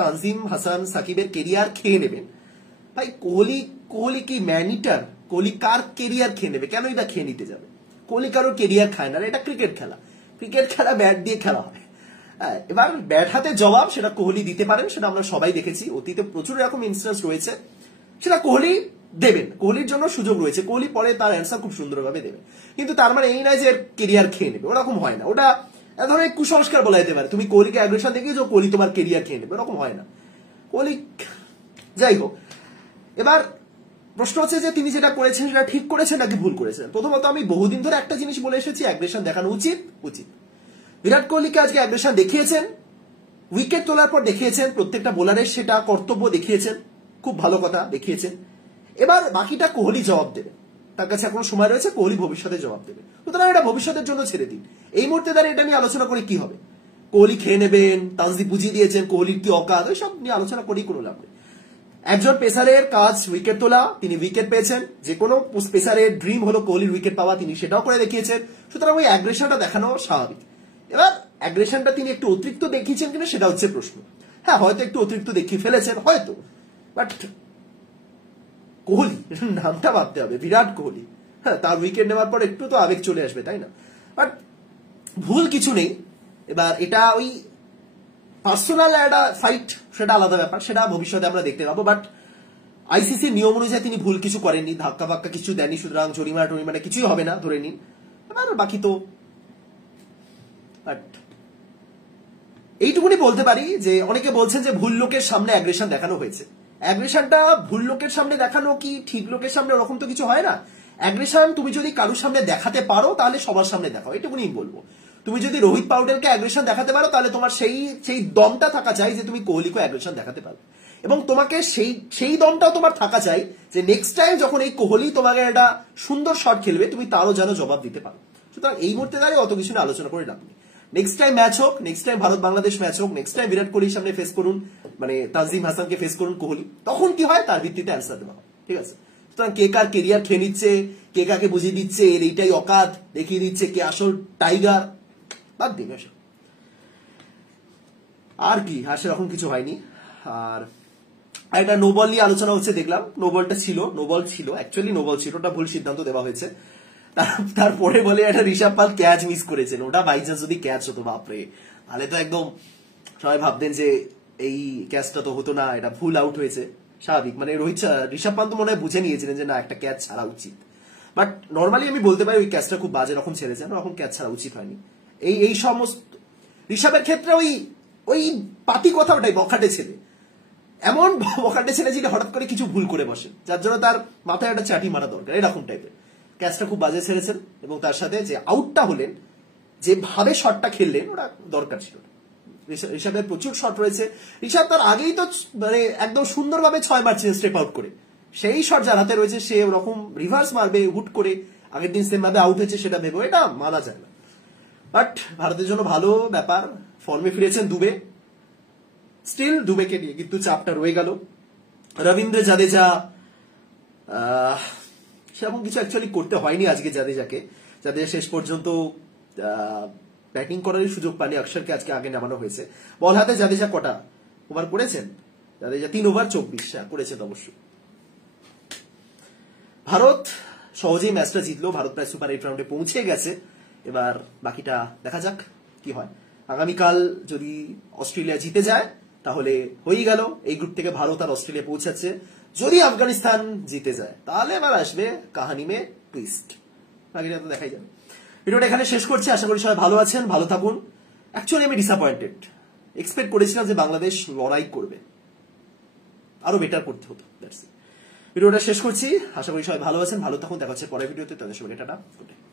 তানজিম হাসান সাকিবের কেরিয়ার খেয়ে নেবেন, ভাই কোহলি কি ম্যানিটার? কোহলি কার কেরিয়ার খেয়ে নেবে? কেন এটা খেয়ে নিতে যাবে? কোহলি কারোর কেরিয়ার খায় না, এটা ক্রিকেট খেলা ব্যাট দিয়ে খেলা হয়। এবার ব্যাট হাতে জবাব সেটা কোহলি দিতে পারেন, সেটা আমরা সবাই দেখেছি, অতীতে প্রচুর এরকম ইনস্টেন্স রয়েছে, সেটা কোহলি দেবেন, কোহলির জন্য সুযোগ রয়েছে, কোহলি পরে তার অ্যান্সার খুব সুন্দরভাবে দেবে। কিন্তু তার মানে এই নয় যে কেরিয়ার খেয়ে নেবে, ওরকম হয় না, ওটা এক ধরনের কুসংস্কার বলা যেতে পারে। তুমি কোহলিকে অ্যাগ্রেশন দেখিয়েছো, কোহলি তোমার কেরিয়ার খেয়ে নেবে, ওরকম হয় না কোহলি। যাই হোক, এবার প্রশ্ন হচ্ছে যে তিনি যেটা করেছেন সেটা ঠিক করেছেন নাকি ভুল করেছেন। প্রথমত আমি বহুদিন ধরে একটা জিনিস বলে এসেছি, অ্যাগ্রেশন দেখানো উচিত। বিরাট কোহলিকে আজকে অ্যাগ্রেশন দেখিয়েছেন, উইকেট তোলার পর দেখিয়েছেন, প্রত্যেকটা বোলারের সেটা কর্তব্য দেখিয়েছেন, খুব ভালো কথা দেখিয়েছেন। এবার বাকিটা কোহলি জবাব দেবে, তার কাছে এখনো সময় রয়েছে, কোহলি ভবিষ্যতে জবাব দেবে। সুতরাং এটা ভবিষ্যতের জন্য ছেড়ে দিন, এই মুহূর্তে দাঁড়িয়ে এটা নিয়ে আলোচনা করে কি হবে? কোহলি খেয়ে নেবেন, তানজিদ বুঝিয়ে দিয়েছেন কোহলির কি অকাত, ওই সব নিয়ে আলোচনা করেই কোনো লাভ নেই। একজন পেসারের কাজ উইকেট তোলা, তিনি উইকেট পেয়েছেন, যে কোনো পেসারের ড্রিম হলো কোহলির উইকেট পাওয়া, তিনি সেটাও করে দেখিয়েছেন। সুতরাং ওই অ্যাগ্রেশনটা দেখানো স্বাভাবিক। এবার অ্যাগ্রেশনটা তিনি একটু অতিরিক্ত দেখিয়েছেন কিনা সেটা হচ্ছে প্রশ্ন। হ্যাঁ, হয়তো একটু অতিরিক্ত দেখিয়ে ফেলেছেন হয়তো, বাট কোহলি নামটা ভাবতে হবে, বিরাট কোহলি, হ্যাঁ, তার উইকেট নেওয়ার পর একটু তো আবেগ চলে আসবে, তাই না? বাট ভুল কিছু নেই। এবার এটা ওই পার্সোনাল একটা ফাইট, সেটা আলাদা ব্যাপার, সেটা ভবিষ্যতে আমরা দেখতে পাবো। বাট আইসিসির নিয়ম অনুযায়ী তিনি ভুল কিছু করেননি, ধাক্কা ফাক্কা কিছু দেননি, সুতরাং জরিমানা কিছুই হবে না ধরে নিন। আর বাকি তো এইটুকুনি বলতে পারি যে অনেকে বলছেন যে ভুল লোকের সামনে অ্যাগ্রেশন দেখানো হয়েছে। অ্যাগ্রেশনটা ভুল লোকের সামনে দেখানো কি ঠিক লোকের সামনে ওরকম তো কিছু হয় না। অ্যাগ্রেশন তুমি যদি কারোর সামনে দেখাতে পারো তাহলে সবার সামনে দেখাও, এটুকুনি বলবো। তুমি যদি রোহিত পাউডেলকে অ্যাগ্রেশন দেখাতে পারো তাহলে তোমার সেই দমটা থাকা চাই যে তুমি কোহলিকে অ্যাগ্রেশন দেখাতে পারো, এবং তোমাকে সেই দমটাও তোমার থাকা চাই যে নেক্সট টাইম যখন এই কোহলি তোমাকে একটা সুন্দর শট খেলবে তুমি তারও যেন জবাব দিতে পারো। সুতরাং এই মুহূর্তে দাঁড়িয়ে অত কিছু আলোচনা করে লাভ নেই। নেক্সট টাইম ম্যাচ হোক, next time Bharat Bangladesh match হোক, নেক্সট টাইম বিরাট কোহলির সামনে ফেস করুন, মানে তানজিম হাসানকে ফেস করুন কোহলি, তখন কি হয় তার ভিত্তিতে অ্যান্সার দেওয়া হয়, ঠিক আছে? সুতরাং কে কার কেরিয়ার খেয়ে নিচ্ছে, কে কাকে বুঝিয়ে দিচ্ছে এর এইটাই অকাত, দেখিয়ে দিচ্ছে কে আসল টাইগার, বাদ দিন এসব। আর কি, আর সেরকম কিছু হয়নি। আর একটা নোবল নিয়ে আলোচনা হচ্ছে দেখলাম, নোবল ছিল অ্যাকচুয়ালি নোবল ছিল, ওটা ভুল সিদ্ধান্ত দেওয়া হয়েছে। তারপরে বলে একটা ঋষভ পাল ক্যাচ মিস করেছেন, ওটা বাই চান্স যদি ক্যাচ হতো বাপরে, তাহলে তো একদম সবাই ভাবতেন যে এই ক্যাচটা তো হতো না, এটা ভুল আউট হয়েছে, স্বাভাবিক। মানে ঋষভ পান্ত মনে হয় বুঝে নিয়েছিলেন যে না, একটা ক্যাচ ছাড়া উচিত। বাট নর্মালি আমি বলতে পারি ওই ক্যাচটা খুব বাজে রকম ছেড়েছেন, ওরকম ক্যাচ ছাড়া উচিত হয়নি। এই সমস্ত ঋষভের ক্ষেত্রে ওই পাতি কথা, ওটাই বখাটে ছেলে, এমন বখাটে ছেলে যিনি হঠাৎ করে কিছু ভুল করে বসেন, যার জন্য তার মাথায় একটা চাটি মারা দরকার, এরকম টাইপের। ক্যাচটা খুব বাজে ছেড়েছেন, এবং তার সাথে যে আউটটা হলেন, যেভাবে শটটা খেললেন, ওটা দরকার ছিল। ঋষভের প্রচুর শট রয়েছে, ঋষভ তার আগেই তো মানে একদম সুন্দরভাবে 6 মারছেন স্টেপ আউট করে, সেই শট যার হাতে রয়েছে সে ওরকম রিভার্স মারবে হুট করে, আগের দিন সেম ভাবে আউট হয়েছে সেটা ভেবে, এটা মানা যায় না। বাট ভারতের জন্য ভালো ব্যাপার, ফর্মে ফিরেছেন দুবে, স্টিল দুবেকে নিয়ে কিন্তু চাপটা রয়ে গেল। রবীন্দ্র জাদেজা সেরকম কিছু অ্যাকচুয়ালি করতে হয়নি আজকে জাদেজা শেষ পর্যন্ত ব্যাটিং করারই সুযোগ পানি, অক্ষরকে আজকে আগে নামানো হয়েছে। বল হাতে জাদেজা কটা ওভার করেছেন? জাদেজা 3 ওভার 24 করেছে তো অবশ্যই। ভারত সহজেই ম্যাচটা জিতলো, ভারত প্রায় সুপার 8 রাউন্ডে পৌঁছে গেছে। এবার বাকিটা দেখা যাক কি হয়। আগামীকাল যদি অস্ট্রেলিয়া জিতে যায় তাহলে হয়েই গেল, এই গ্রুপ থেকে ভারত আর অস্ট্রেলিয়া পৌঁছাচ্ছে। যদি আফগানিস্তান জিতে যায় তাহলে এবার আসবে কাহানি মে টুইস্ট, বাকিটা তো দেখাই যাবে। ভিডিওটা এখানে শেষ করছি, আশা করি সবাই ভালো আছেন, ভালো থাকুন। অ্যাকচুয়ালি আমি ডিসঅ্যাপয়েন্টেড, এক্সপেক্ট করেছিলাম যে বাংলাদেশ লড়াই করবে, আরো বেটার করতে হতো। ভিডিওটা শেষ করছি, আশা করি সবাই ভালো আছেন, ভালো থাকুন, দেখা হচ্ছে পরের ভিডিওতে। তাদের সবাই টাটা, গুড নাইট।